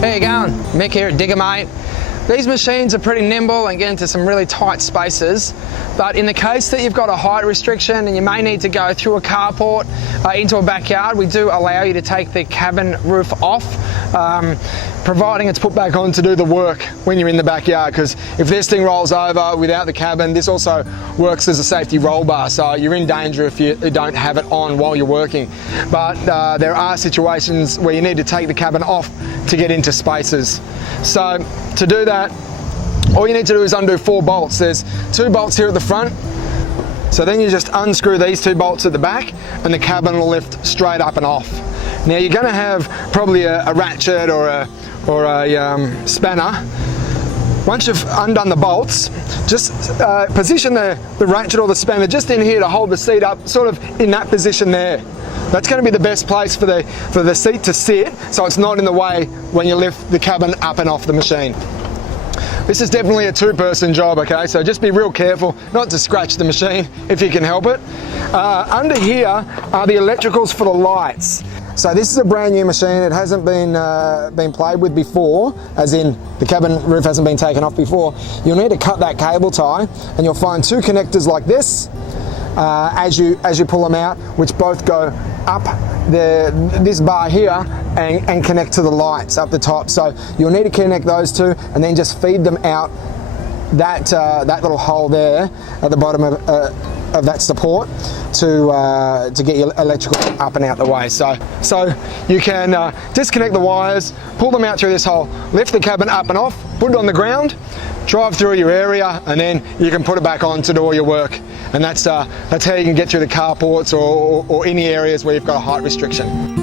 How you going? Mick here at Diggermate. These machines are pretty nimble and get into some really tight spaces, but in the case that you've got a height restriction and you may need to go through a carport into a backyard, we do allow you to take the cabin roof off, providing it's put back on to do the work when you're in the backyard, because if this thing rolls over without the cabin, this also works as a safety roll bar, so you're in danger if you don't have it on while you're working. But there are situations where you need to take the cabin off to get into spaces. So to do that, all you need to do is undo 4 bolts. There's 2 bolts here at the front, so then you just unscrew these 2 bolts at the back and the cabin will lift straight up and off. Now you're going to have probably a ratchet or a spanner. Once you've undone the bolts, just position the ratchet or the spanner just in here to hold the seat up, sort of in that position there. That's going to be the best place for the seat to sit, so it's not in the way when you lift the cabin up and off the machine. This is definitely a 2-person job, okay, so just be real careful not to scratch the machine if you can help it. Under here are the electricals for the lights. So this is a brand new machine. It hasn't been played with before, as in the cabin roof hasn't been taken off before. You'll need to cut that cable tie, and you'll find 2 connectors like this as you pull them out, which both go up this bar here and connect to the lights up the top. So you'll need to connect those 2 and then just feed them out that little hole there at the bottom of that support to get your electrical up and out the way. So you can disconnect the wires, pull them out through this hole, lift the cabin up and off, put it on the ground, drive through your area, and then you can put it back on to do all your work. And that's how you can get through the carports or any areas where you've got a height restriction.